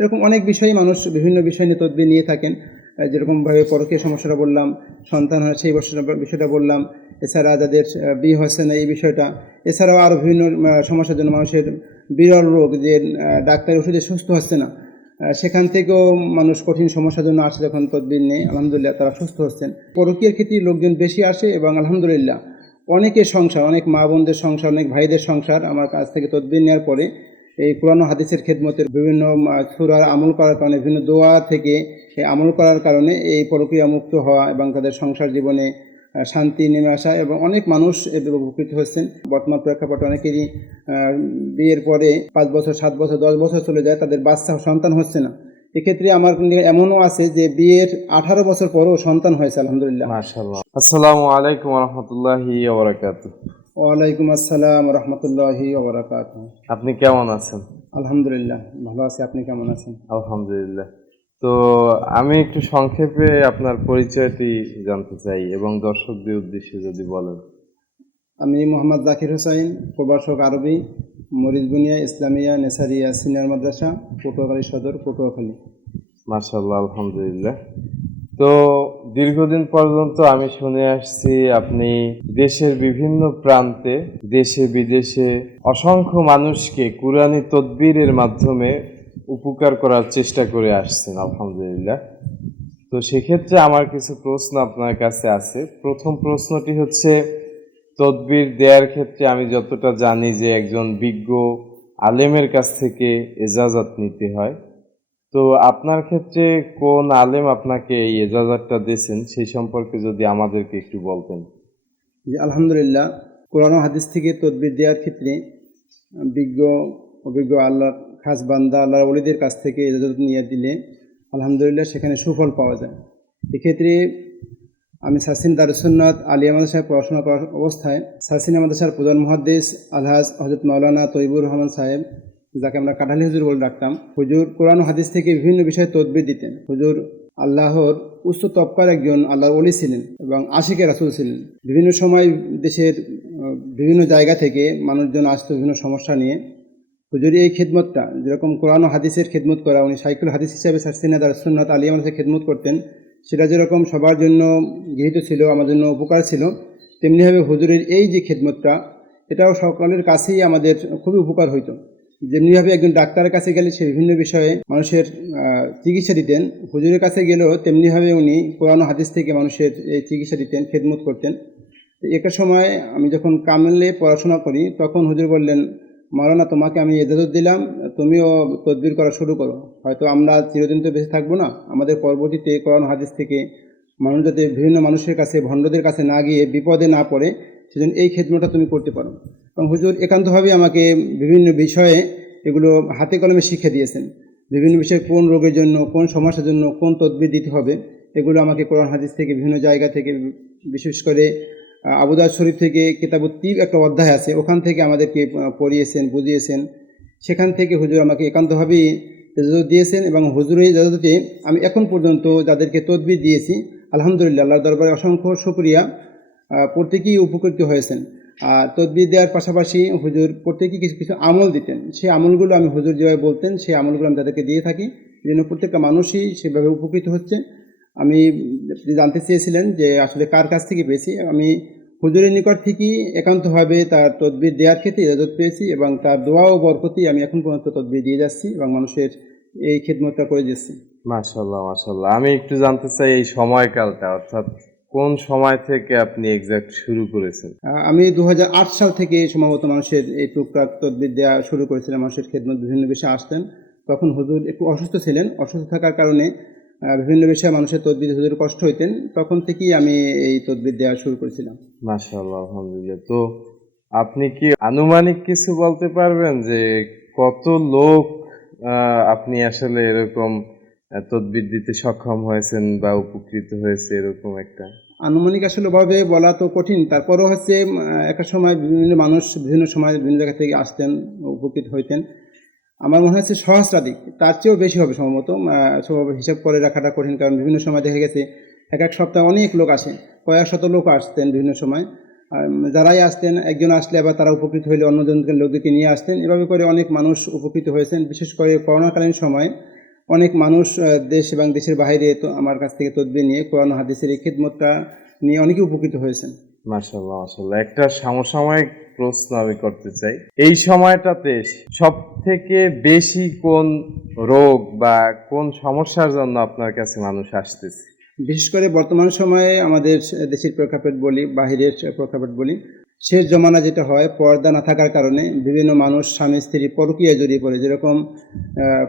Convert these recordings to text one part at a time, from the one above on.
এরকম অনেক বিষয়ে মানুষ বিভিন্ন বিষয় নিয়ে তদবির নিয়ে থাকেন। যেরকমভাবে পরকীয় সমস্যাটা বললাম, সন্তান হয় সেই বিষয়টা বললাম, এছাড়া যাদের বিয়ে হচ্ছে না এই বিষয়টা, এছাড়াও আরও বিভিন্ন সমস্যার জন্য মানুষের বিরল রোগ যে ডাক্তারের ওষুধে সুস্থ হচ্ছে না, সেখান থেকেও মানুষ কঠিন সমস্যার জন্য আসে যখন তদবির নেই, আলহামদুলিল্লাহ তারা সুস্থ হচ্ছেন। পরকীয়ার ক্ষেত্রে লোকজন বেশি আসে এবং আলহামদুলিল্লাহ অনেকের সংসার, অনেক মা বোনদের সংসার, অনেক ভাইদের সংসার আমার কাছ থেকে তদবির নেওয়ার পরে এই কোরআন ও হাদিসের খেদমতের বিভিন্ন সূরার আমল করার কারণে, বিভিন্ন দোয়া থেকে এই আমল করার কারণে এই পরকীয়া মুক্ত হওয়া এবং তাদের সংসার জীবনে শান্তি নেমে আসা এবং অনেক মানুষ এদের উপকৃত হচ্ছেন। বর্তমান প্রেক্ষাপটে অনেকেরই বিয়ের পরে 5 বছর, 7 বছর, 10 বছর চলে যায়, তাদের বাচ্চা সন্তান হচ্ছে না। এক্ষেত্রে আমার এমনও আছে যে বিয়ের 18 বছর পরেও সন্তান হয়েছে আলহামদুলিল্লাহ। মাশাআল্লাহ। আসসালামু আলাইকুম ওয়া রাহমাতুল্লাহি ওয়া বারাকাতুহু। ওয়ালাইকুম আসসালাম ওয়া রাহমাতুল্লাহি ওয়া বারাকাতুহু। আপনি কেমন আছেন? আলহামদুলিল্লাহ ভালো আছি, আপনি কেমন আছেন? আলহামদুলিল্লাহ। তো আমি একটু সংক্ষেপে আপনার পরিচয়টি জানতে চাই এবং দর্শকদের উদ্দেশ্যে যদি বলেন। আমি মোহাম্মদ জাকির হোসাইন, প্রভাষক আরবি, মরিচবুনিয়া ইসলামিয়া নেসারিয়া সিনিয়র মাদ্রাসা, পটুয়াখালী সদর, পটুয়াখালী। মাশাআল্লাহ, আলহামদুলিল্লাহ। তো দীর্ঘদিন পর্যন্ত আমি শুনে আসছি আপনি দেশের বিভিন্ন প্রান্তে, দেশে বিদেশে অসংখ্য মানুষকে কুরআনী তদবিরের মাধ্যমে উপকার করার চেষ্টা করে আসছেন, আলহামদুলিল্লাহ। তো সেক্ষেত্রে আমার কিছু প্রশ্ন আপনার কাছে আছে। প্রথম প্রশ্নটি হচ্ছে, তদবির দেওয়ার ক্ষেত্রে আমি যতটা জানি যে একজন বিজ্ঞ আলেমের কাছ থেকে এজাজত নিতে হয়। তো আপনার ক্ষেত্রে কোন আলেম আপনাকে এই এজাজতটা দিয়েছেন সেই সম্পর্কে যদি আমাদেরকে একটু বলতেন। যে আলহামদুলিল্লাহ কোরআন ও হাদিস থেকে তদবির দেওয়ার ক্ষেত্রে অভিজ্ঞ আল্লাহর খাস বান্দা, আল্লাহর ওলিদের কাছ থেকে ইজাজত নিয়ে দিলে আলহামদুলিল্লাহ সেখানে সুফল পাওয়া যায়। এক্ষেত্রে আমি সাসিন দারুসুন্নাত আলিয়া মাদ্রাসায় পড়াশোনা করার অবস্থায় সাসিনা মাদ্রাসার প্রধান মুহাদ্দিস আলহাজ হযরত মাওলানা তৈবুর রহমান সাহেব, যাকে আমরা কাঠালি হুজুর বলে ডাকতাম, হুজুর কোরআন ও হাদিস থেকে বিভিন্ন বিষয়ে তদবির দিতেন। হুজুর আল্লাহর উচ্চ তবকার একজন আল্লাহর ওলি ছিলেন এবং আশিকে রাসূল ছিলেন। বিভিন্ন সময় দেশের বিভিন্ন জায়গা থেকে মানুষজন আসতো বিভিন্ন সমস্যা নিয়ে। হুজুর এই খেদমতটা, যেরকম কোরআন ও হাদিসের খেদমত করা, উনি শাইখুল হাদিস হিসাবে সাসিনা দারুসুন্নাত আলিয়া মাদ্রাসায় খেদমত করতেন, সেটা যেরকম সবার জন্য গৃহীত ছিল, আমার জন্য উপকার ছিল, তেমনিভাবে হুজুরের এই যে খেদমতটা, এটাও সকলের কাছেই আমাদের খুবই উপকার হইতো। যেমনিভাবে একজন ডাক্তারের কাছে গেলে সে বিভিন্ন বিষয়ে মানুষের চিকিৎসা দিতেন, হুজুরের কাছে গেলেও তেমনিভাবে উনি কোরআন ও হাদিস থেকে মানুষের এই চিকিৎসা দিতেন, খেদমত করতেন। একটা সময় আমি যখন কামেলে পড়াশোনা করি, তখন হুজুর বললেন, মাওলানা তোমাকে আমি এজাজত দিলাম, তুমিও তদবির করা শুরু করো। হয়তো আমরা চিরদিন তো বেঁচে থাকবো না, আমাদের পরবর্তীতে কোরআন হাদিস থেকে মানুষ যাতে বিভিন্ন মানুষের কাছে, ভণ্ডদের কাছে না গিয়ে বিপদে না পড়ে, সেজন্য এই খেদমতটা তুমি করতে পারো। এবং হুজুর একান্তভাবেই আমাকে বিভিন্ন বিষয়ে এগুলো হাতে কলমে শিখে দিয়েছেন। বিভিন্ন বিষয়ে কোন রোগের জন্য, কোন সমস্যার জন্য কোন তদবির দিতে হবে, এগুলো আমাকে কোরআন হাদিস থেকে বিভিন্ন জায়গা থেকে, বিশেষ করে আবু দাউদ শরীফ থেকে কিতাবুত তিব একটা অধ্যায় আছে, ওখান থেকে আমাদেরকে পড়িয়েছেন, বুঝিয়েছেন। সেখান থেকে হুজুর আমাকে একান্তভাবেই ইজাজত দিয়েছেন এবং হুজুরের ইজাজতে আমি এখন পর্যন্ত যাদেরকে তদবির দিয়েছি, আলহামদুলিল্লাহ আল্লাহর দরবারে অসংখ্য শুকরিয়া, প্রত্যেকেই উপকৃত হয়েছেন। আর তদবির দেওয়ার পাশাপাশি হুজুর প্রত্যেকেই কিছু কিছু আমল দিতেন, সেই আমলগুলো আমি হুজুর যেভাবে বলতেন সেই আমলগুলো আমি তাদেরকে দিয়ে থাকি, এই জন্য প্রত্যেকটা মানুষই সেভাবে উপকৃত হচ্ছে। আমি জানতে চেয়েছিলেন যে আসলে কার কাছ থেকে পেয়েছি, আমি হুজুরের নিকট থেকেই একান্তভাবে তার তদবির দেওয়ার ক্ষেত্রে ইজাজত পেয়েছি এবং তার দোয়া ও বরকতেই আমি এখন পর্যন্ত তদবির দিয়ে যাচ্ছি এবং মানুষের এই খেদমতটা করে যাচ্ছি। মাশাআল্লাহ, মাশাআল্লাহ। আমি একটু জানতে চাই এই সময়কালটা, অর্থাৎ কোন সময় থেকে আপনি এক্সাক্ট শুরু করেছেন? আমি 2008 সাল থেকে সম্ভবত মানুষের এই টুকটাক তদবির দেওয়া শুরু করেছিলাম। মানুষের খেদমত বিভিন্ন বিষয়ে আসতেন, তখন হুজুর একটু অসুস্থ ছিলেন, অসুস্থ থাকার কারণে বিভিন্ন বিষয়ে মানুষের তদবির হুজুর কষ্ট হইতেন, তখন থেকেই আমি এই তদবির দেওয়া শুরু করেছিলাম। মাশাআল্লাহ, আলহামদুলিল্লাহ। তো আপনি কি আনুমানিক কিছু বলতে পারবেন যে কত লোক আপনি আসলে এরকম তদবির দিতে সক্ষম হয়েছেন বা উপকৃত হয়েছে এরকম একটা? আনুমানিক আসলে ভাবে বলা তো কঠিন, তারপরও হচ্ছে একটা সময় বিভিন্ন মানুষ বিভিন্ন সময় বিভিন্ন জায়গা থেকে আসতেন, উপকৃত হইতেন। আমার মনে হচ্ছে সহস্রাধিক, তার চেয়েও বেশি হবে সম্ভবত। সেভাবে হিসাব করে রাখাটা কঠিন, কারণ বিভিন্ন সময় দেখা গেছে এক এক সপ্তাহে অনেক লোক আসে, কয়েক শত লোক আসতেন বিভিন্ন সময়। আর যারাই আসতেন, একজন আসলে আবার তারা উপকৃত হইলে অন্যজনকে লোকদেরকে নিয়ে আসতেন, এভাবে করে অনেক মানুষ উপকৃত হয়েছেন। বিশেষ করে করোনাকালীন সময় অনেক মানুষ দেশ এবং দেশের বাইরে তো আমার কাছ থেকে তদবির নিয়ে কোরআন ও হাদিসের এই খিদমতটা নিয়ে অনেকে উপকৃত হয়েছেন। মাশাআল্লাহ মাশাআল্লাহ। একটা সমসাময়িক প্রশ্ন আমি করতে চাই, এই সময়টাতে সব থেকে বেশি কোন রোগ বা কোন সমস্যার জন্য আপনার কাছে মানুষ আসতেছে? বিশেষ করে বর্তমান সময়ে আমাদের দেশের প্রেক্ষাপট বলি, বাহিরের প্রেক্ষাপট বলি, শেষ জমানা যেটা হয়, পর্দা না থাকার কারণে বিভিন্ন মানুষ স্বামী স্ত্রী পরকীয়ায় জড়িয়ে পড়ে। যেরকম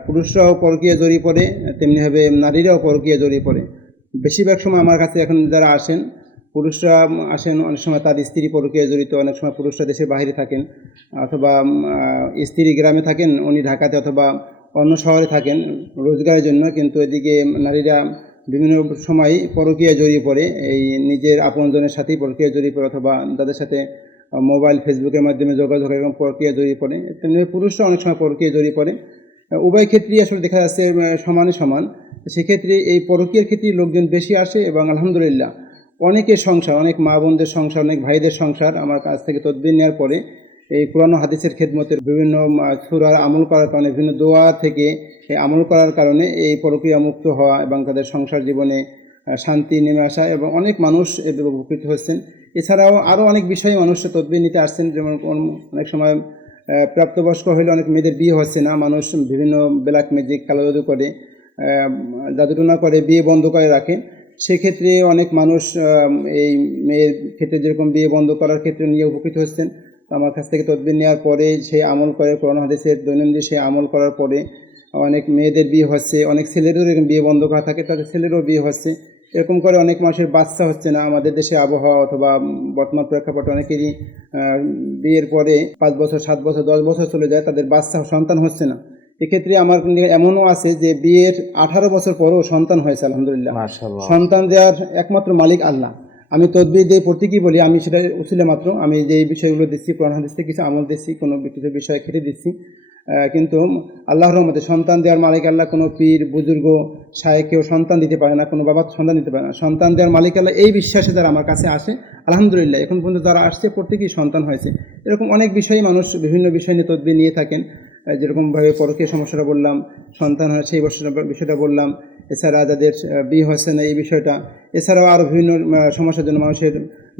পুরুষরাও পরকীয়ায় জড়িয়ে পড়ে, তেমনিভাবে নারীরাও পরকীয়ায় জড়িয়ে পড়ে। বেশিরভাগ সময় আমার কাছে এখন যারা আসেন, পুরুষরা আসেন, অনেক সময় তার স্ত্রী পরকীয়ায় জড়িত, অনেক সময় পুরুষরা দেশের বাইরে থাকেন, অথবা স্ত্রী গ্রামে থাকেন, উনি ঢাকাতে অথবা অন্য শহরে থাকেন রোজগারের জন্য, কিন্তু এদিকে নারীরা বিভিন্ন সময় পরকীয়ায় জড়িয়ে পড়ে, এই নিজের আপনজনের সাথেই পরকীয়ায় জড়িয়ে পড়ে, অথবা তাদের সাথে মোবাইল ফেসবুকের মাধ্যমে যোগাযোগ এরকম পরকীয়ায় জড়িয়ে পড়ে। তেমনি পুরুষরা অনেক সময় পরকীয়ায় জড়িয়ে পড়ে। উভয় ক্ষেত্রেই আসলে দেখা যাচ্ছে সমানে সমান। সেক্ষেত্রে এই পরকীয়ার ক্ষেত্রে লোকজন বেশি আসে, এবং আলহামদুলিল্লাহ অনেকের সংসার, অনেক মা বোনদের সংসার, অনেক ভাইদের সংসার আমার কাছ থেকে তদবির নেওয়ার পরে এই কোরআন ও হাদিসের খেদমতের বিভিন্ন সূরার আমল করার কারণে, বিভিন্ন দোয়া থেকে এই আমল করার কারণে এই পরকীয়া মুক্ত হওয়া এবং তাদের সংসার জীবনে শান্তি নেমে আসা, এবং অনেক মানুষ এদের উপকৃত হচ্ছেন। এছাড়াও আরও অনেক বিষয়ে মানুষ তদবির নিতে আসছেন। যেমন অনেক সময় প্রাপ্তবয়স্ক হলে অনেক মেয়েদের বিয়ে হচ্ছে না, মানুষ বিভিন্ন ব্ল্যাক ম্যাজিক, কালো জাদু করে, জাদুটোনা করে বিয়ে বন্ধ করে রাখে। সেক্ষেত্রে অনেক মানুষ এই মেয়ের ক্ষেত্রে যেরকম বিয়ে বন্ধ করার ক্ষেত্রে নিয়ে উপকৃত হচ্ছেন। তো আমার কাছ থেকে তদবির নেওয়ার পরে সেই আমল করে, কোরআন হাদিসের দৈনন্দিন সেই আমল করার পরে অনেক মেয়েদের বিয়ে হচ্ছে, অনেক ছেলেদেরও এরকম বিয়ে বন্ধ করা থাকে, তাদের ছেলেরও বিয়ে হচ্ছে। এরকম করে অনেক মানুষের বাচ্চা হচ্ছে না। আমাদের দেশে আবহাওয়া অথবা বর্তমান প্রেক্ষাপটে অনেকেরই বিয়ের পরে 5 বছর, 7 বছর, 10 বছর চলে যায়, তাদের বাচ্চা সন্তান হচ্ছে না। এক্ষেত্রে আমার এমনও আছে যে বিয়ের 18 বছর পরেও সন্তান হয়েছে, আলহামদুলিল্লাহ। মাশাআল্লাহ। সন্তান দেওয়ার একমাত্র মালিক আল্লাহ। আমি তদবির দিয়ে প্রতীকই বলি, আমি সেটা উসিলা মাত্র। আমি যে এই বিষয়গুলো দিচ্ছি, কোরআন হাদিস থেকে কিছু আমল দিচ্ছি, কোনো কিছু বিষয় খেটে দিচ্ছি, কিন্তু আল্লাহর রহমতে সন্তান দেওয়ার মালিক আল্লাহ। কোনো পীর বুজুর্গ শায়েখকেও সন্তান দিতে পারে না, কোনো বাবা সন্তান দিতে পারে না। সন্তান দেওয়ার মালিক আল্লাহ, এই বিশ্বাসে যারা আমার কাছে আসে, আলহামদুলিল্লাহ এখন পর্যন্ত যারা আসছে প্রত্যেকেই সন্তান হয়েছে। এরকম অনেক বিষয়ে মানুষ বিভিন্ন বিষয় নিয়ে তদবির নিয়ে থাকেন। যেরকমভাবে পরকীয় সমস্যাটা বললাম, সন্তান হয় সেই বিষয়টা বললাম, এছাড়া যাদের বিয়ে হচ্ছে না এই বিষয়টা, এছাড়াও আরও বিভিন্ন সমস্যার জন্য মানুষের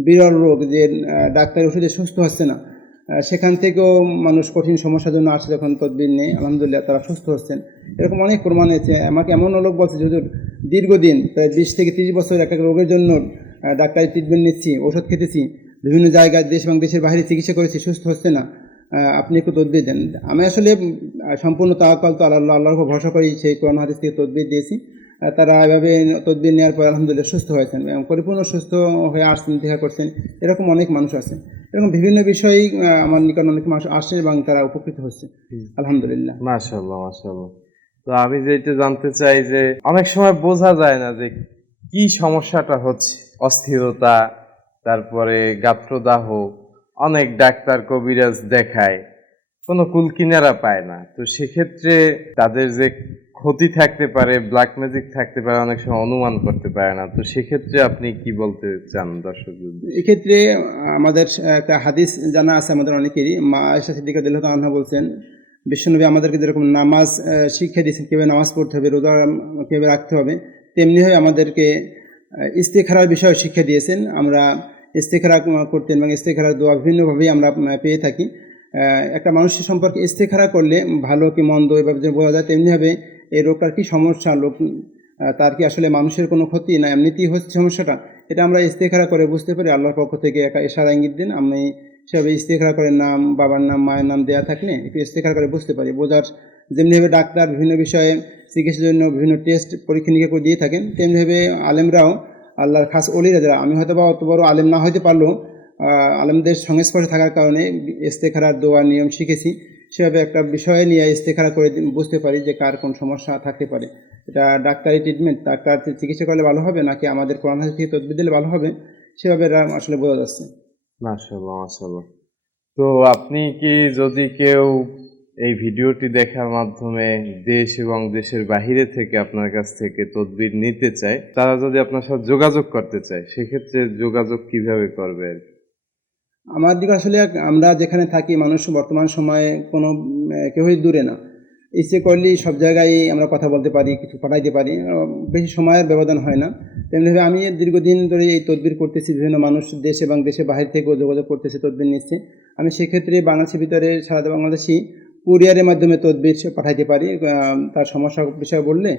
বিরল রোগ, যে ডাক্তারের ওষুধে সুস্থ হচ্ছে না, সেখান থেকেও মানুষ কঠিন সমস্যার জন্য আসে, যখন তদবির নেই আলহামদুলিল্লাহ তারা সুস্থ হচ্ছেন। এরকম অনেক প্রমাণ হয়েছে। আমাকে এমন লোক বলছে যে হুজুর, দীর্ঘদিন প্রায় 20 থেকে 30 বছর এক এক রোগের জন্য ডাক্তারি ট্রিটমেন্ট নিচ্ছি, ওষুধ খেতেছি, বিভিন্ন জায়গায় দেশ এবং দেশের বাইরে চিকিৎসা করেছি, সুস্থ হচ্ছে না, আপনি একটু তদবির দেন। আমি আসলে সম্পূর্ণ তাওয়াক্কাল তো আল্লাহর উপর ভরসা করেই সেই কোরআন হাদিস থেকে তদবির দিয়েছি। তারা এভাবে তদবির নেওয়ার পর আলহামদুলিল্লাহ সুস্থ হয়েছেন এবং পরিপূর্ণ সুস্থ হয়ে আসছেন, দেখা করছেন। এরকম অনেক মানুষ আছে। এরকম বিভিন্ন বিষয়েই আমার নিকট অনেক মানুষ আসে এবং তারা উপকৃত হচ্ছে, আলহামদুলিল্লাহ। মাশাআল্লাহ মাশাআল্লাহ। তো আমি যেটা জানতে চাই যে অনেক সময় বোঝা যায় না যে কি সমস্যাটা হচ্ছে, অস্থিরতা, তারপরে গাত্রদাহ, অনেক ডাক্তার কবিরাজ দেখায়, কোনো কুল কিনারা পায় না। তো সেক্ষেত্রে তাদের যে ক্ষতি থাকতে পারে, ব্ল্যাক ম্যাজিক থাকতে পারে, অনেক সময় অনুমান করতে পারে না। তো সেক্ষেত্রে আপনি কি বলতে চান দর্শকদের? এক্ষেত্রে আমাদের একটা হাদিস জানা আছে আমাদের অনেকেরই। মা আয়েশা সিদ্দিকা রাদিয়াল্লাহু তাআলা আনহা বলছেন, বিশ্বনবী আমাদেরকে যেরকম নামাজ শিক্ষা দিয়েছেন, কীভাবে নামাজ পড়তে হবে, রোজা কীভাবে রাখতে হবে, তেমনিভাবে আমাদেরকে ইস্তেখারার বিষয়ে শিক্ষা দিয়েছেন। আমরা ইস্তেখারা করতেন এবং ইস্তেখারার দোয়া বিভিন্নভাবেই আমরা পেয়ে থাকি। একটা মানুষের সম্পর্কে ইস্তেখারা করলে ভালো কি মন্দ এভাবে যে বোঝা যায়, তেমনিভাবে এই রোগটার কী সমস্যা, তার কি আসলে মানুষের কোনো ক্ষতি না এমনিতেই হচ্ছে সমস্যাটা, এটা আমরা ইস্তেখারা করে বুঝতে পারি। আল্লাহর পক্ষ থেকে একটা ইশারা ইঙ্গিত দিন, আমি সেভাবে ইস্তেখারা করে নাম, বাবার নাম, মায়ের নাম দেওয়া থাকলে একটু ইস্তেখারা করে বুঝতে পারি। বোঝার যেমনিভাবে ডাক্তার বিভিন্ন বিষয়ে চিকিৎসার জন্য বিভিন্ন টেস্ট পরীক্ষা নিরীক্ষা করে দিয়ে থাকেন, তেমনিভাবে আলেমরাও, আল্লাহর খাস অলিরা যারা, আমি হয়তো বা অত বড় আলেম না হইতে পারলেও আলেমদের সংস্পর্শে থাকার কারণে ইস্তেখারার দোয়া নিয়ম শিখেছি। সেভাবে একটা বিষয় নিয়ে ইস্তেখারা করে বুঝতে পারি যে কার কোন সমস্যা থাকতে পারে। এটা ডাক্তারি ট্রিটমেন্ট, ডাক্তার চিকিৎসা করলে ভালো হবে নাকি আমাদের কোরআন হাদিস থেকে তদবির দিলে ভালো হবে, সেভাবে আসলে বোঝা যাচ্ছে। মাশাআল্লাহ মাশাআল্লাহ। তো আপনি কি, যদি কেউ এই ভিডিওটি দেখার মাধ্যমে দেশ এবং দেশের বাহিরে থেকে আপনার কাছ থেকে তদবির নিতে চায়, তারা যদি আপনার সাথে যোগাযোগ করতে চায়, সেক্ষেত্রে যোগাযোগ কিভাবে করবে আর কি? আমার দিকে আসলে আমরা যেখানে থাকি মানুষ বর্তমান সময়ে কোনো কেউই দূরে না। ইচ্ছে করলেই সব জায়গায় আমরা কথা বলতে পারি, কিছু পাঠাইতে পারি, বেশি সময়ের ব্যবধান হয় না। তেমনিভাবে আমি দীর্ঘদিন ধরে এই তদবির করতেছি, বিভিন্ন মানুষ দেশ এবং দেশের বাইরে থেকেও যোগাযোগ করতেছে, তদবির নিচ্ছে। আমি সেক্ষেত্রে বাংলাদেশের ভিতরে সারা বাংলাদেশি কুরিয়ারের মাধ্যমে তদবির পাঠাইতে পারি। তার সমস্যা বিষয় বললে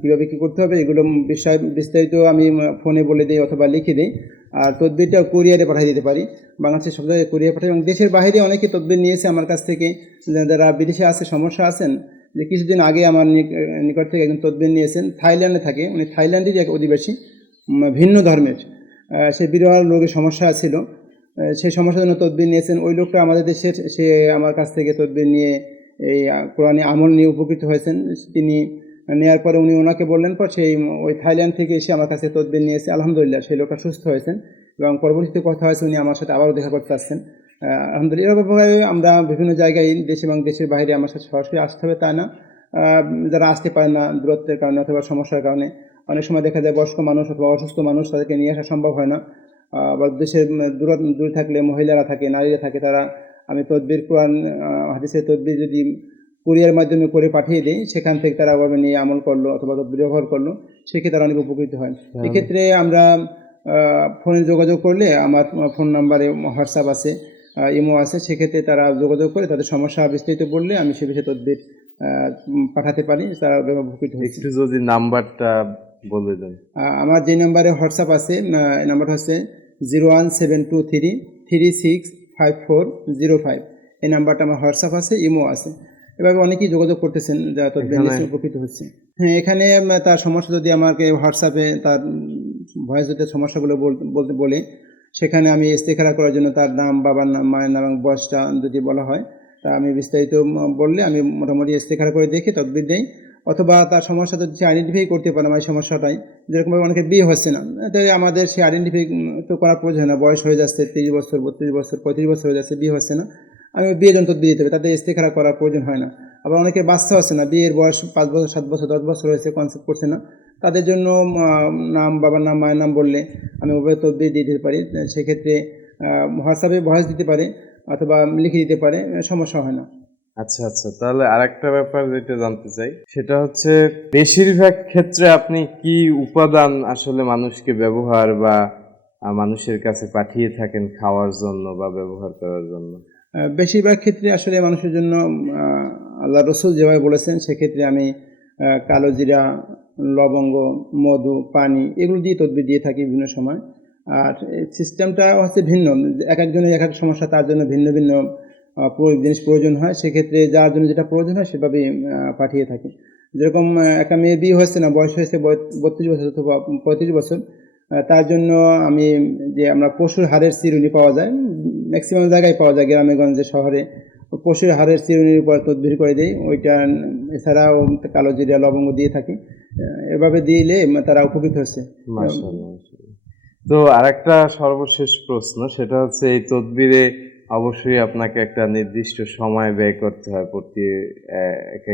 কীভাবে কী করতে হবে এগুলো বিষয় বিস্তারিত আমি ফোনে বলে দিই অথবা লিখে দিই। আর তদবিরটা কুরিয়ারে পাঠিয়ে দিতে পারি, বাংলাদেশের সব জায়গায় কুরিয়ার পাঠাই। এবং দেশের বাইরে অনেকে তদবির নিয়েছে আমার কাছ থেকে, যারা বিদেশে আছে, সমস্যা আছেন। যে কিছুদিন আগে আমার নিকট থেকে একজন তদবির নিয়েছেন, থাইল্যান্ডে থাকে, উনি থাইল্যান্ডেরই এক অধিবাসী, ভিন্ন ধর্মের। সে বিরল রোগের সমস্যা ছিল, সেই সমস্যার জন্য তদবির নিয়েছেন। ওই লোকটা আমাদের দেশের, সে আমার কাছ থেকে তদবির নিয়ে এই কোরআনে আমল নিয়ে উপকৃত হয়েছেন। তিনি নেওয়ার পরে উনি ওনাকে বললেন, পর সেই ওই থাইল্যান্ড থেকে এসে আমার কাছে তদবির নিয়েছে। আলহামদুলিল্লাহ সেই লোকটা সুস্থ হয়েছেন এবং পরবর্তীতে কথা হয়েছে উনি আমার সাথে আবারও দেখা করতে আসছেন। আলহামদুলিল্লাহ এরকমভাবে আমরা বিভিন্ন জায়গায়, দেশ এবং দেশের বাইরে আমার সাথে সরাসরি আসতে হবে তা না, যারা আসতে পারে না দূরত্বের কারণে অথবা সমস্যার কারণে, অনেক সময় দেখা যায় বয়স্ক মানুষ অথবা অসুস্থ মানুষ, তাদেরকে নিয়ে আসা সম্ভব হয় না। বা দেশের দূরে থাকলে মহিলারা থাকে, নারীরা থাকে, তারা আমি তদবির কোরআন হাদিসের তদবির যদি কুরিয়ার মাধ্যমে করে পাঠিয়ে দিই, সেখান থেকে তারা ওভাবে নিয়ে আমল করলো অথবা তদবির ব্যবহার করলো, সেক্ষেত্রে তারা অনেক উপকৃত হয়। এক্ষেত্রে আমরা ফোনে যোগাযোগ করলে আমার ফোন নাম্বারে হোয়াটসঅ্যাপ আছে, ইমো আছে, সেক্ষেত্রে তারা যোগাযোগ করে তাদের সমস্যা বিস্তারিত বললে আমি সে বিষয়ে তদবির পাঠাতে পারি, তারা উপকৃত হয়েছে। একটু যদি নাম্বারটা বলে দেন। আমার যে নাম্বারে হোয়াটসঅ্যাপ আছে, এই নাম্বারটা হচ্ছে 01723365405। এই নাম্বারটা আমার হোয়াটসঅ্যাপ আছে, ইমো আছে। এভাবে অনেকেই যোগাযোগ করতেছেন, যারা তদবির নিয়ে উপকৃত হচ্ছে। হ্যাঁ, এখানে তার সমস্যা যদি আমাকে হোয়াটসঅ্যাপে তার ভয়েস যদি সমস্যাগুলো বলতে বলে, সেখানে আমি ইস্তেখারা করার জন্য তার নাম, বাবার নাম, মায়ের নাম এবং বয়সটা যদি বলা হয়, তা আমি বিস্তারিত বললে আমি মোটামুটি ইস্তেখারা করে দেখে তদবির দেই। অথবা তার সমস্যা যদি সে আইডেন্টিফাই করতে পারে আমার এই সমস্যাটাই, যেরকমভাবে অনেকে বিয়ে হচ্ছে না, তাই আমাদের সে আইডেন্টিফাই তো করার প্রয়োজন না, বয়স হয়ে যাচ্ছে 30 বছর, 32 বছর, 35 বছর হয়ে যাচ্ছে, বিয়ে হচ্ছে না, আমি বিয়ের জন্য তদবির দিতে হবে, তাদের ইস্তেখারা করার প্রয়োজন হয় না। আবার অনেকের বাচ্চা হচ্ছে না, বিয়ের বয়স 5 বছর, 7 বছর, 10 বছর হয়েছে, কনসেপ্ট করছে না, তাদের জন্য নাম, বাবার নাম, মায়ের নাম বললে আমি ওভাবে তদবির দিয়ে দিতে পারি। সেক্ষেত্রে হোয়াটসঅ্যাপে ভয়েস দিতে পারে অথবা লিখে দিতে পারে, সমস্যা হয় না। আচ্ছা আচ্ছা, তাহলে আরেকটা ব্যাপার যেটা জানতে চাই সেটা হচ্ছে বেশিরভাগ ক্ষেত্রে আপনি কি উপাদান আসলে মানুষকে ব্যবহার বা মানুষের কাছে পাঠিয়ে থাকেন খাওয়ার জন্য বা ব্যবহার করার জন্য? বেশিরভাগ ক্ষেত্রে আসলে মানুষের জন্য আল্লাহ রসুল যেভাবে বলেছেন, সেক্ষেত্রে আমি কালো জিরা, লবঙ্গ, মধু, পানি এগুলো দিয়ে তদবির দিয়ে থাকি বিভিন্ন সময়। আর সিস্টেমটা হচ্ছে ভিন্ন, এক একজনের এক এক সমস্যা, তার জন্য ভিন্ন ভিন্ন জিনিস প্রয়োজন হয়। সেক্ষেত্রে যার জন্য যেটা প্রয়োজন হয় সেভাবেই পাঠিয়ে থাকি। যেরকম একটা মেয়ের বিয়ে হচ্ছে না, বয়স হয়েছে 32 বছর অথবা 35 বছর, তার জন্য আমি যে আমরা পশুর হাড়ের চিরুনি পাওয়া যায়, ম্যাক্সিমাম জায়গায় পাওয়া যায়, গ্রামে গঞ্জে শহরে, পশুর হাড়ের চিরুনির উপর তদবির করে দিই ওইটা। এছাড়াও কালো জিরা, লবঙ্গ দিয়ে থাকি, এভাবে দিলে তারা উপকৃত হচ্ছে। মাশাআল্লাহ। তো আরেকটা সর্বশেষ প্রশ্ন, সেটা হচ্ছে এই তদবিরে অবশ্যই আপনাকে একটা নির্দিষ্ট সময় ব্যয় করতে হয় প্রতি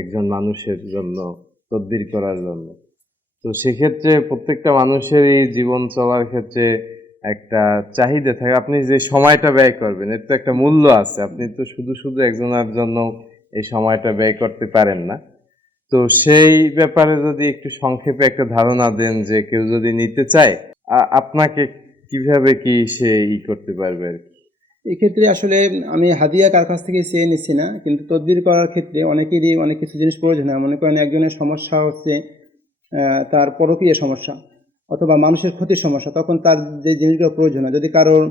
একজন মানুষের জন্য তদবির করার জন্য। তো সেক্ষেত্রে প্রত্যেকটা মানুষেরই জীবন চলার ক্ষেত্রে একটা চাহিদা থাকে, আপনি যে সময়টা ব্যয় করবেন এর তো একটা মূল্য আছে, আপনি তো শুধু শুধু একজনের জন্য এই সময়টা ব্যয় করতে পারেন না। তো সেই ব্যাপারে যদি একটু সংক্ষেপে একটা ধারণা দেন যে কেউ যদি নিতে চায় আপনাকে কিভাবে কি সে করতে পারবে আর কি? এক্ষেত্রে আসলে আমি হাদিয়া কার কাছ থেকে চেয়ে নিচ্ছি না, কিন্তু তদবির করার ক্ষেত্রে অনেকেরই অনেক কিছু জিনিস প্রয়োজন হয়। মনে করেন একজনের সমস্যা হচ্ছে তার পরকীয় সমস্যা অথবা মানুষের ক্ষতির সমস্যা, তখন তার যে জিনিসগুলো প্রয়োজন হয়, যদি কারোর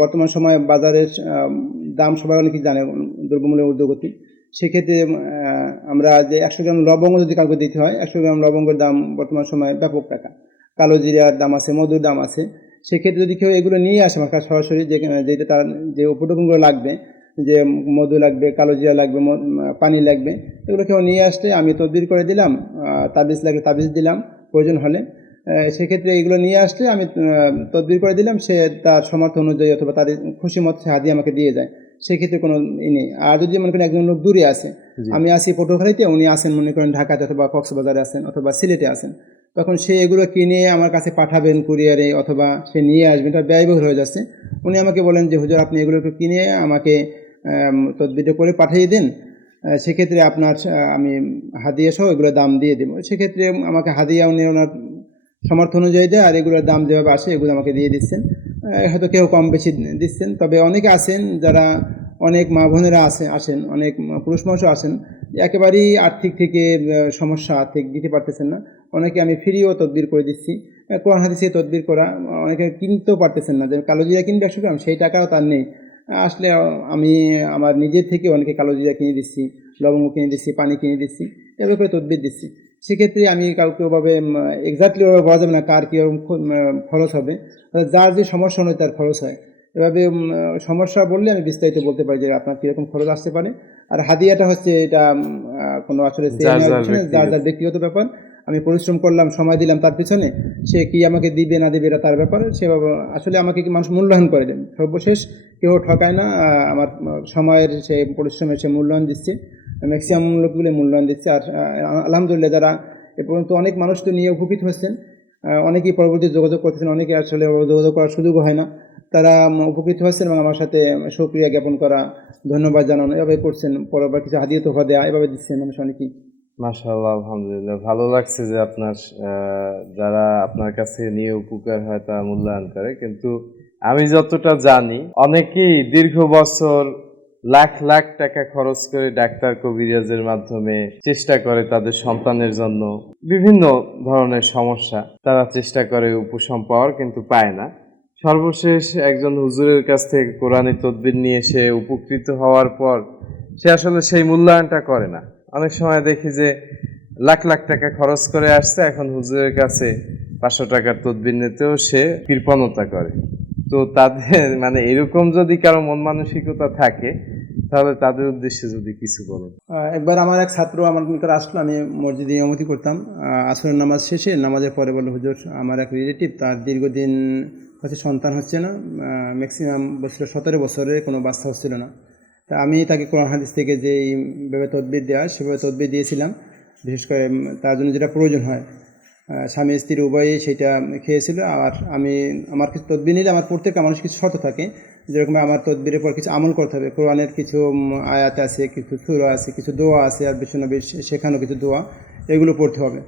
বর্তমান সময়ে বাজারের দাম সবাই অনেকেই জানে, দ্রব্যমূল্যের ঊর্ধ্বগতি, সেক্ষেত্রে আমরা যে 100 গ্রাম লবঙ্গ যদি কাউকে দিতে হয়, 100 গ্রাম লবঙ্গের দাম বর্তমান সময়ে ব্যাপক টাকা, কালো জিরার দাম আছে, মধুর দাম আছে। সেক্ষেত্রে যদি কেউ এগুলো নিয়ে আসে আমার কাছে সরাসরি, যেটা তার যে উপকরণগুলো লাগবে, যে মধু লাগবে, কালো জিরা লাগবে, পানি লাগবে, এগুলো কেউ নিয়ে আসলে আমি তদবির করে দিলাম, তাবিজ লাগলে তাবিজ দিলাম প্রয়োজন হলে। সেক্ষেত্রে এগুলো নিয়ে আসলে আমি তদবির করে দিলাম, সে তার সামর্থ্য অনুযায়ী অথবা তার খুশি মতো সে হাদিয়া আমাকে দিয়ে যায়, সেক্ষেত্রে কোনো নেই। আর যদি মনে করেন একজন লোক দূরে আছে, আমি আসি পটুয়াখালীতে, উনি আসেন মনে করেন ঢাকাতে অথবা কক্সবাজারে আছেন অথবা সিলেটে আছেন, তখন সে এগুলো কিনে আমার কাছে পাঠাবেন কুরিয়ারে অথবা সে নিয়ে আসবেন, এটা ব্যয়বহুল হয়ে যাচ্ছে। উনি আমাকে বলেন যে হুজুর আপনি এগুলোকে কিনে আমাকে তদবির করে পাঠিয়ে দিন, সেক্ষেত্রে আপনার আমি হাদিয়া সহ এগুলো দাম দিয়ে দেবো। সেক্ষেত্রে আমাকে হাদিয়া উনি ওনার সামর্থ্য অনুযায়ী দেয়, আর এগুলোর দাম যেভাবে আসে এগুলো আমাকে দিয়ে দিচ্ছেন। হয়তো কেউ কম বেশি দিচ্ছেন, তবে অনেকে আছেন যারা, অনেক মা বোনেরা আসেন, অনেক পুরুষ মানুষও আসেন, একেবারেই আর্থিক থেকে সমস্যা, আর্থিক দিতে পারতেছেন না। অনেকে আমি ফ্রিও তদবির করে দিচ্ছি, কোরআন হাদিসে তদবির করা। অনেকে কিনতেও পারতেছেন না, যে কালো জিরা কিনবে 100 গ্রাম, সেই টাকাও তার নেই। আসলে আমি আমার নিজের থেকে অনেকে কালো জিরা কিনে দিচ্ছি, লবঙ্গ কিনে দিচ্ছি, পানি কিনে দিচ্ছি, এভাবে করে তদবির দিচ্ছি। সেক্ষেত্রে আমি কাউকে ওভাবে এক্স্যাক্টলি ওভাবে বলা যাবে না কার কীরকম খরচ হবে, যার যে সমস্যা নয় তার খরচ হয়। এভাবে সমস্যা বললে আমি বিস্তারিত বলতে পারি যে আপনার কীরকম খরচ আসতে পারে। আর হাদিয়াটা হচ্ছে এটা কোনো আসলে যার যার যার ব্যক্তিগত। যার ব্যক্তিগত ব্যাপার। আমি পরিশ্রম করলাম, সময় দিলাম তার পিছনে, সে কি আমাকে দিবে না দিবে এটা তার ব্যাপার। সেভাবে আসলে আমাকে কি মানুষ মূল্যায়ন করে দেন, সর্বশেষ কেউ ঠকায় না। আমার সময়ের সে পরিশ্রমের সে মূল্যায়ন দিচ্ছে, ম্যাক্সিমাম লোকগুলো মূল্যায়ন দিচ্ছে। আর আলহামদুলিল্লাহ যারা এ পর্যন্ত অনেক মানুষ তো নিয়ে উপকৃত হচ্ছেন, অনেকেই পরবর্তী যোগাযোগ করতেছেন, অনেকে আসলে যোগাযোগ করার সুযোগ হয় না, তারা উপকৃত হচ্ছেন এবং আমার সাথে সক্রিয়া জ্ঞাপন করা, ধন্যবাদ জানানো এভাবে করছেন, পরবার কিছু হাদিয়া তোফা দেওয়া এভাবে দিচ্ছেন মানুষ অনেকেই। মাশাআল্লাহ, আলহামদুলিল্লাহ, ভালো লাগছে যে আপনার যারা আপনার কাছে নিয়ে উপকার হয় তা মূল্যায়ন করে। কিন্তু আমি যতটা জানি অনেকেই দীর্ঘ বছর লাখ লাখ টাকা খরচ করে ডাক্তার কবিরাজের মাধ্যমে চেষ্টা করে তাদের সন্তানের জন্য, বিভিন্ন ধরনের সমস্যা তারা চেষ্টা করে উপশম পাওয়ার, কিন্তু পায় না। সর্বশেষ একজন হুজুরের কাছ থেকে কোরআনী তদবির নিয়ে সে উপকৃত হওয়ার পর সে আসলে সেই মূল্যায়নটা করে না। অনেক সময় দেখি যে লাখ লাখ টাকা খরচ করে আসছে, এখন হুজুরের কাছে 500 টাকার তদবির নিতেও সে কৃপণতা করে। তো তাদের মানে এরকম যদি কারো মন মানসিকতা থাকে, তাহলে তাদের উদ্দেশ্যে যদি কিছু বলেন। একবার আমার এক ছাত্র আমার নিকট আসলো, আমি মসজিদে ইমামতি করতাম। আসরের নামাজ শেষে, নামাজের পরে বলল, হুজুর আমার এক রিলেটিভ, তার দীর্ঘদিন হচ্ছে সন্তান হচ্ছে না, ম্যাক্সিমাম বছর 17 বছরের কোনো বাচ্চা হচ্ছিল না। তা আমি তাকে কোরআন হাদিস থেকে যেইভাবে তদবির দেওয়া সেভাবে তদবির দিয়েছিলাম। বিশেষ করে তার জন্য যেটা প্রয়োজন হয়, স্বামী স্ত্রী উভয়ই সেটা খেয়েছিল। আর আমার কিছু তদবির নিলে আমার প্রত্যেকটা মানুষ কিছু শর্ত থাকে, যেরকম আমার তদবিরের পর কিছু আমল করতে হবে। কোরআনের কিছু আয়াত আছে, কিছু সূরা আছে, কিছু দোয়া আছে, আর বিশ্বনবীর শেখানো কিছু দোয়া, এগুলো পড়তে হবে।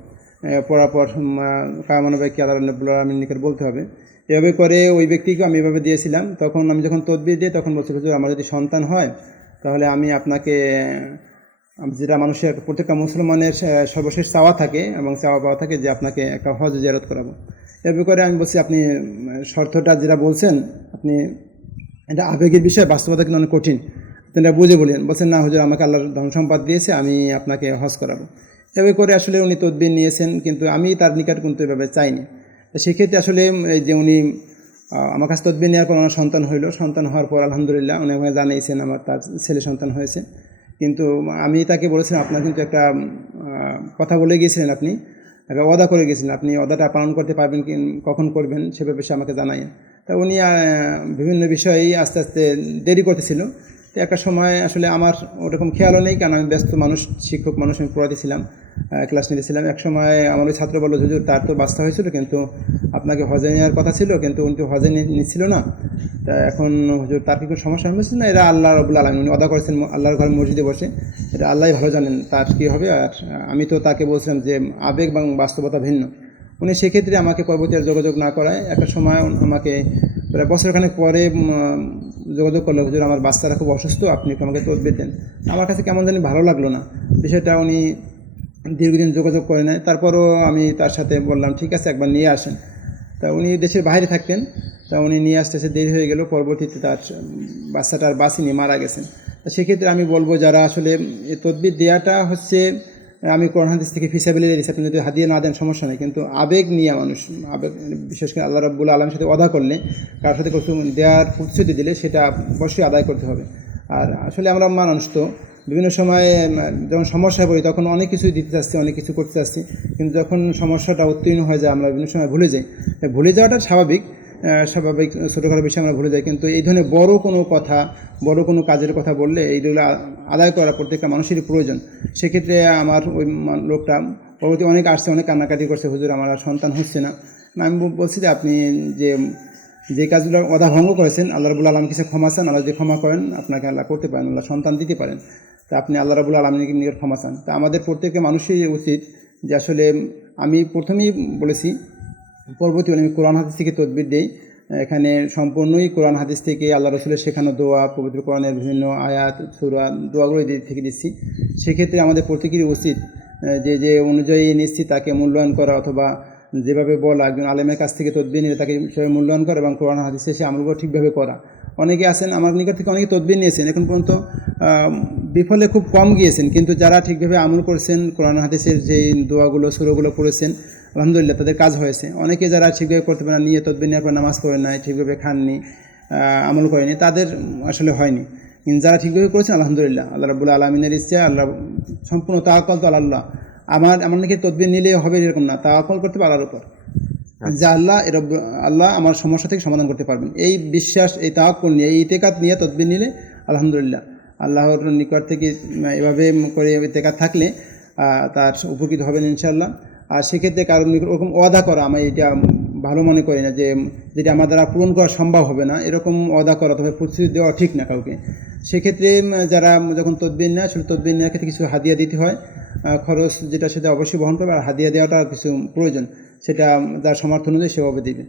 পড়ার পর কামনা ব্যক্তি আল্লাহ রাব্বুল আলামিনের নিকট বলতে হবে। এভাবে করে ওই ব্যক্তিকে আমি এভাবে দিয়েছিলাম। তখন আমি যখন তদবির দিই তখন বলছি, হুজুর আমার যদি সন্তান হয় তাহলে আমি আপনাকে, যেটা মানুষের প্রত্যেকটা মুসলমানের সর্বশেষ চাওয়া থাকে এবং চাওয়া পাওয়া থাকে, যে আপনাকে একটা হজ জিয়ারত করাবো। এভাবে করে আমি বলছি, আপনি শর্তটা যেটা বলছেন, আপনি এটা আবেগের বিষয়, বাস্তবতা কিন্তু অনেক কঠিন, আপনি এটা বুঝে বলছেন না হুজুর আমাকে আল্লাহর ধন সম্পদ দিয়েছে, আমি আপনাকে হজ করাবো। এভাবে করে আসলে উনি তদবির নিয়েছেন, কিন্তু আমি তার নিকট কিন্তু এভাবে চাইনি। তো সেক্ষেত্রে আসলে এই যে উনি আমার কাছে তদবির নেওয়ার পর ওনার সন্তান হইল, সন্তান হওয়ার পর আলহামদুলিল্লাহ উনি আমাকে জানিয়েছেন আমার তার ছেলে সন্তান হয়েছে। কিন্তু আমি তাকে বলেছিলাম, আপনার কিন্তু একটা কথা বলে গিয়েছিলেন, আপনি একটা ওয়াদা করে গিয়েছিলেন, আপনি ওয়াদাটা পালন করতে পারবেন কি, কখন করবেন সে ব্যাপারে সে আমাকে জানায়। তা উনি বিভিন্ন বিষয়েই আস্তে আস্তে দেরি করতেছিল। তো একটা সময় আসলে আমার ওরকম খেয়ালও নেই, কারণ আমি ব্যস্ত মানুষ, শিক্ষক মানুষ, আমি পড়াতেছিলাম, ক্লাস নিতেছিলাম। এক সময় আমার ওই ছাত্র বলল, হুজুর তার তো বাচ্চা হয়েছিল, কিন্তু আপনাকে হজে নেওয়ার কথা ছিল, কিন্তু উনি তো হজে নিচ্ছিল না। তা এখন হুজুর তার কি কোনো সমস্যা হয়েছে? না, এরা আল্লাহ রাব্বুল আলামিন, উনি ওয়াদা করেছেন আল্লাহর ঘর মসজিদে বসে, এটা আল্লাহই ভালো জানেন তার কী হবে। আর আমি তো তাকে বলছিলাম যে আবেগ এবং বাস্তবতা ভিন্ন। উনি সেক্ষেত্রে আমাকে পরবর্তী আর যোগাযোগ না করায় একটা সময় আমাকে প্রায় বছরখানেক পরে যোগাযোগ করলো, হুজুর আমার বাচ্চারা খুব অসুস্থ, আপনি একটু আমাকে তদবির দেন। আমার কাছে কেমন জানি ভালো লাগলো না বিষয়টা। উনি দীর্ঘদিন যোগাযোগ করে নেয়, তারপরও আমি তার সাথে বললাম ঠিক আছে একবার নিয়ে আসেন। তা উনি দেশের বাইরে থাকতেন, তা উনি নিয়ে আসতে দেরি হয়ে গেল, পরবর্তীতে তার বাচ্চাটা আর বাঁচেনি, মারা গেছেন। তা সেক্ষেত্রে আমি বলবো, যারা আসলে এই তদবির দেওয়াটা হচ্ছে, আমি কোরআন হাদিস থেকে ফিসাবিলিটি দিচ্ছি, আপনি যদি হাদিয়া না দেন সমস্যা নেই, কিন্তু আবেগ নিয়ে মানুষ, আবেগ বিশেষ করে আল্লাহ রাব্বুল আলামিনের সাথে ওয়াদা করলে, কার সাথে কিছু দেওয়ার প্রতিশ্রুতি দিলে সেটা অবশ্যই আদায় করতে হবে। আর আসলে আমরা মানুষ তো বিভিন্ন সময়ে যখন সমস্যায় পড়ি তখন অনেক কিছুই দিতে চাচ্ছি, অনেক কিছু করতে চাচ্ছি, কিন্তু যখন সমস্যাটা উত্তীর্ণ হয়ে যায় আমরা বিভিন্ন সময় ভুলে যাই। ভুলে যাওয়াটা স্বাভাবিক, ছোটোখাটো বিষয় আমরা ভুলে যাই, কিন্তু এই ধরনের বড় কোনো কথা, বড় কোনো কাজের কথা বললে এইগুলো আদায় করা প্রত্যেকটা মানুষেরই প্রয়োজন। সেক্ষেত্রে আমার ওই লোকটা পরবর্তী অনেক আসছে, অনেক কান্নাকাটি করছে, হুজুর আমার আর সন্তান হচ্ছে না। আমি বলছি যে আপনি যে কাজগুলো ওয়াদা ভঙ্গ করেছেন, আল্লাহ রাব্বুল আলামিন কিছু ক্ষমা চান, আল্লাহ যদি ক্ষমা করেন আপনাকে আল্লাহ করতে পারেন, আল্লাহ সন্তান দিতে পারেন। তা আপনি আল্লাহ রাব্বুল আলামিনের নিকট ক্ষমা চান। তা আমাদের প্রত্যেকটা মানুষই উচিত যে আসলে আমি প্রথমেই বলেছি, পরবর্তী আমি কোরআন হাদিস থেকে তদবির দেই। এখানে সম্পূর্ণই কোরআন হাদিস থেকে আল্লাহ রসুলের শেখানো দোয়া, পবিত্র কোরআনের বিভিন্ন আয়াত সূরা দোয়াগুলো থেকে দিচ্ছি। সেক্ষেত্রে আমাদের প্রত্যেকেরই উচিত যে যে অনুযায়ী নিচ্ছি তাকে মূল্যায়ন করা, অথবা যেভাবে বলা একজন আলেমের কাছ থেকে তদবির নিলে তাকে সেভাবে মূল্যায়ন করা এবং কোরআন হাদিসে সে আমলগুলো ঠিকভাবে করা। অনেকে আছেন আমার নিকট থেকে অনেকে তদবির নিয়েছেন, এখন পর্যন্ত বিফলে খুব কম গিয়েছেন, কিন্তু যারা ঠিকভাবে আমল করেছেন, কোরআন হাদিসের যে দোয়াগুলো সূরাগুলো পড়েছেন, আলহামদুলিল্লাহ তাদের কাজ হয়েছে। অনেকে যারা ঠিকভাবে করতে পারে না, নিয়ে তদবির নেওয়ার পর নামাজ পড়ে নাই, ঠিকভাবে খাননি, আমল করেনি, তাদের আসলে হয়নি। কিন্তু যারা ঠিকভাবে করেছেন আলহামদুলিল্লাহ, আল্লাহ রাব্বুল আলামিনের ইচ্ছা, আল্লাহ সম্পূর্ণ তাওয়াক্কুল তো আল্লাহ। আমার নাকি তদবির নিলে হবে এরকম না, তাওয়াক্কুল করতে হবে আল্লাহর উপর, যে আল্লাহ আমার সমস্যা থেকে সমাধান করতে পারবেন। এই বিশ্বাস, এই তাওয়াক্কুল নিয়ে, এই ইতেকাদ নিয়ে তদবির নিলে আলহামদুলিল্লাহ আল্লাহর নিকট থেকে এভাবে করে ইতেকাদ থাকলে তার উপকৃত হবেন ইনশাআল্লাহ। আর সেক্ষেত্রে কারণ ওরকম ওয়াদা করা আমি এটা ভালো মনে করি না, যে যেটা আমার দ্বারা পূরণ করা সম্ভব হবে না, এরকম ওয়াদা করা তবে প্রতিশ্রুতি দেওয়া ঠিক না কাউকে। সেক্ষেত্রে যারা যখন তদবির নেয়, আসলে তদবির নেওয়ার ক্ষেত্রে কিছু হাদিয়া দিতে হয়, খরচ যেটা সেটা অবশ্যই বহন করবে, আর হাদিয়া দেওয়াটা কিছু প্রয়োজন, সেটা যার সামর্থ্য অনুযায়ী সেভাবে দিবে।